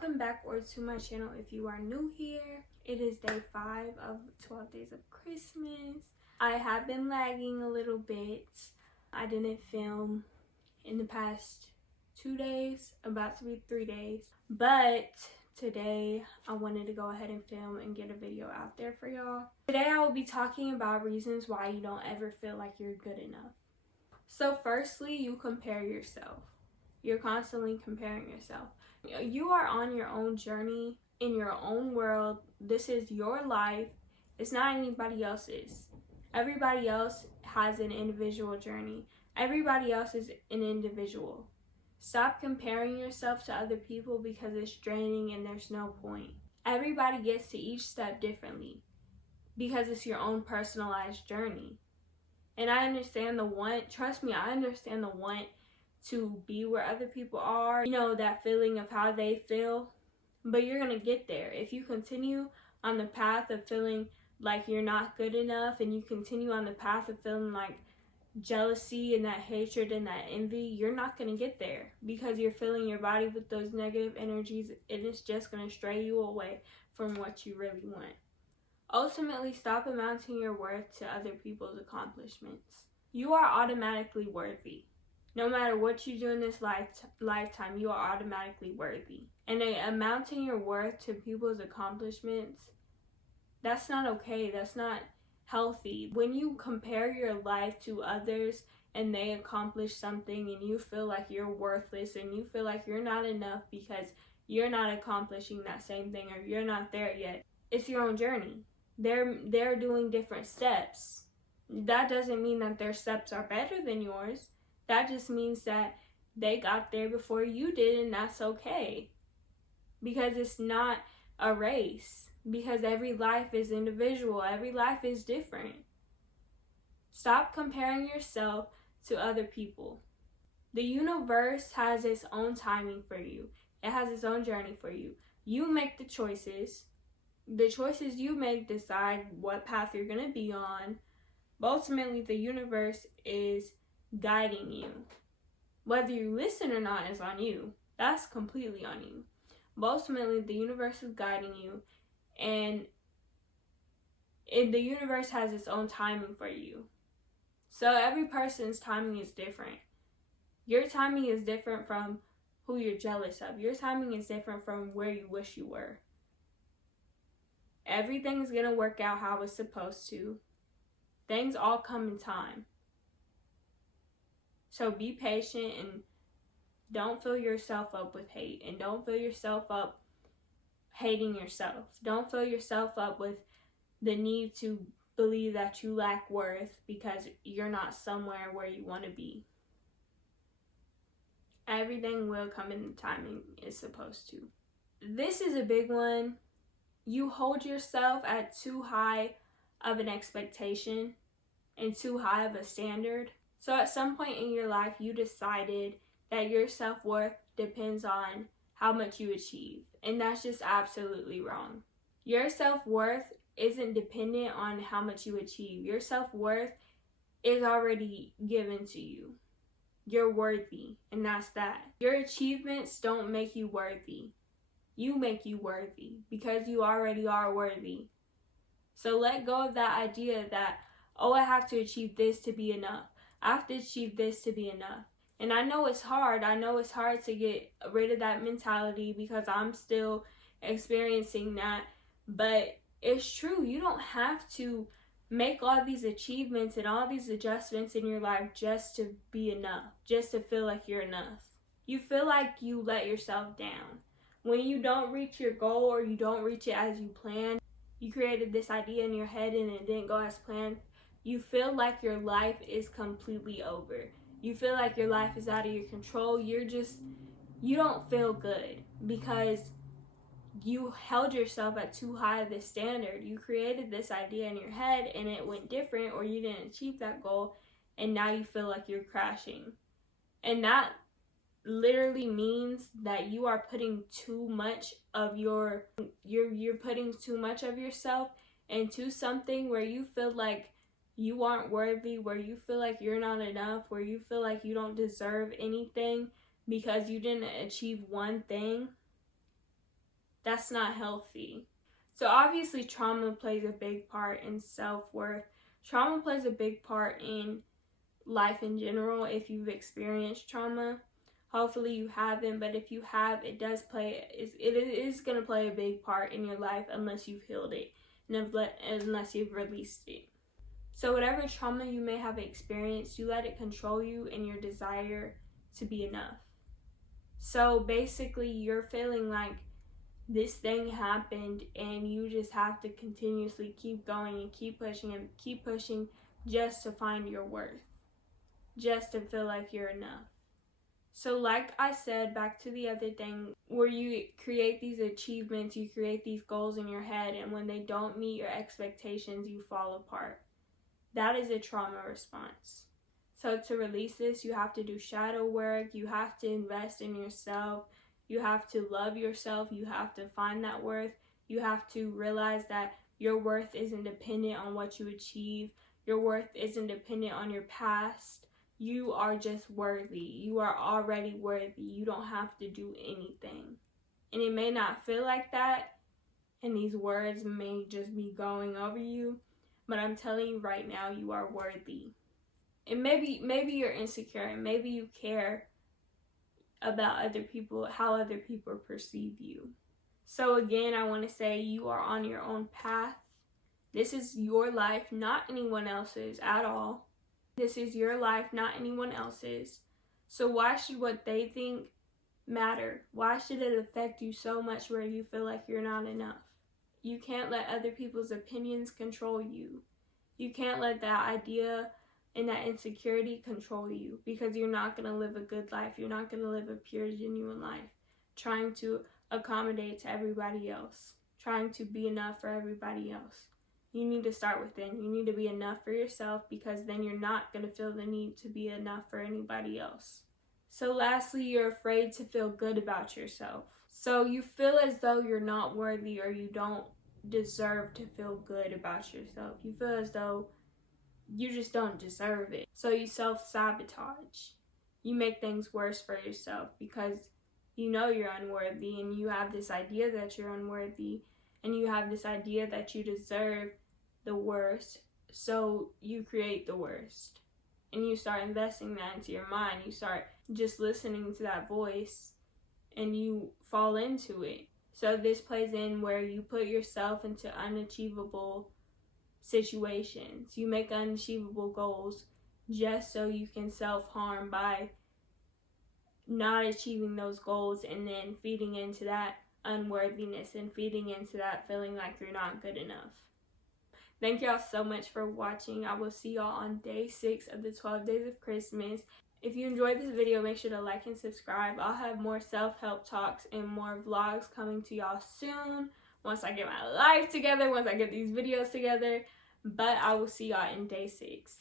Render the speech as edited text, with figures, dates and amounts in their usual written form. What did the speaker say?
Welcome back or to my channel if you are new here. It is day 5 of 12 days of Christmas. I have been lagging a little bit. I didn't film in the past 2 days, about to be 3 days, but today I wanted to go ahead and film and get a video out there for y'all. Today I will be talking about reasons why you don't ever feel like you're good enough. So firstly, you compare yourself. You're constantly comparing yourself. You are on your own journey, in your own world. This is your life. It's not anybody else's. Everybody else has an individual journey. Everybody else is an individual. Stop comparing yourself to other people because it's draining and there's no point. Everybody gets to each step differently because it's your own personalized journey. And I understand the want, trust me, I understand the want to be where other people are, you know, that feeling of how they feel, but you're gonna get there. If you continue on the path of feeling like you're not good enough, and you continue on the path of feeling like jealousy and that hatred and that envy, you're not gonna get there because you're filling your body with those negative energies, and it's just gonna stray you away from what you really want. Ultimately, stop amounting your worth to other people's accomplishments. You are automatically worthy. No matter what you do in this lifetime, you are automatically worthy. And amounting your worth to people's accomplishments, that's not okay. That's not healthy. When you compare your life to others and they accomplish something and you feel like you're worthless and you feel like you're not enough because you're not accomplishing that same thing or you're not there yet, it's your own journey. They're doing different steps. That doesn't mean that their steps are better than yours. That just means that they got there before you did, and that's okay. Because it's not a race. Because every life is individual. Every life is different. Stop comparing yourself to other people. The universe has its own timing for you. It has its own journey for you. You make the choices. The choices you make decide what path you're going to be on. But ultimately, the universe is guiding you. Whether you listen or not is on you. That's completely on you. But ultimately, the universe is guiding you, and the universe has its own timing for you. So every person's timing is different. Your timing is different from who you're jealous of. Your timing is different from where you wish you were. Everything's gonna work out how it's supposed to. Things all come in time. So be patient and don't fill yourself up with hate, and don't fill yourself up hating yourself. Don't fill yourself up with the need to believe that you lack worth because you're not somewhere where you want to be. Everything will come in the timing it's supposed to. This is a big one. You hold yourself at too high of an expectation and too high of a standard. So at some point in your life, you decided that your self-worth depends on how much you achieve. And that's just absolutely wrong. Your self-worth isn't dependent on how much you achieve. Your self-worth is already given to you. You're worthy, and that's that. Your achievements don't make you worthy. You make you worthy because you already are worthy. So let go of that idea that, oh, I have to achieve this to be enough. I have to achieve this to be enough. And I know it's hard. I know it's hard to get rid of that mentality because I'm still experiencing that. But it's true. You don't have to make all these achievements and all these adjustments in your life just to be enough, just to feel like you're enough. You feel like you let yourself down. When you don't reach your goal or you don't reach it as you planned, you created this idea in your head and it didn't go as planned, you feel like your life is completely over. You feel like your life is out of your control. You don't feel good because you held yourself at too high of a standard. You created this idea in your head and it went different, or you didn't achieve that goal, and now you feel like you're crashing. And that literally means that you are putting too much of you're putting too much of yourself into something where you feel like you aren't worthy, where you feel like you're not enough, where you feel like you don't deserve anything because you didn't achieve one thing. That's not healthy. So obviously trauma plays a big part in self-worth. Trauma plays a big part in life in general. If you've experienced trauma, hopefully you haven't, but if you have, it is going to play a big part in your life unless you've healed it and unless you've released it. So whatever trauma you may have experienced, you let it control you and your desire to be enough. So basically you're feeling like this thing happened and you just have to continuously keep going and keep pushing just to find your worth, just to feel like you're enough. So like I said, back to the other thing, where you create these achievements, you create these goals in your head, and when they don't meet your expectations, you fall apart. That is a trauma response. So to release this, you have to do shadow work, you have to invest in yourself, you have to love yourself, you have to find that worth, you have to realize that your worth isn't dependent on what you achieve, your worth isn't dependent on your past. You are just worthy. You are already worthy. You don't have to do anything. And it may not feel like that, and these words may just be going over you, but I'm telling you right now, you are worthy. And maybe you're insecure, and maybe you care about other people, how other people perceive you. So again, I want to say you are on your own path. This is your life, not anyone else's at all. This is your life, not anyone else's. So why should what they think matter? Why should it affect you so much where you feel like you're not enough? You can't let other people's opinions control you. You can't let that idea and that insecurity control you, because you're not going to live a good life. You're not going to live a pure, genuine life, trying to accommodate to everybody else, trying to be enough for everybody else. You need to start within. You need to be enough for yourself, because then you're not going to feel the need to be enough for anybody else. So lastly, you're afraid to feel good about yourself. So you feel as though you're not worthy, or you don't deserve to feel good about yourself. You feel as though you just don't deserve it. So you self-sabotage. You make things worse for yourself because you know you're unworthy, and you have this idea that you're unworthy, and you have this idea that you deserve the worst. So you create the worst, and you start investing that into your mind. You start just listening to that voice, and you fall into it. So this plays in where you put yourself into unachievable situations. You make unachievable goals just so you can self-harm by not achieving those goals, and then feeding into that unworthiness and feeding into that feeling like you're not good enough. Thank y'all so much for watching. I will see y'all on day 6 of the 12 days of Christmas. If you enjoyed this video, make sure to like and subscribe. I'll have more self-help talks and more vlogs coming to y'all soon, once I get my life together, once I get these videos together. But I will see y'all in day 6.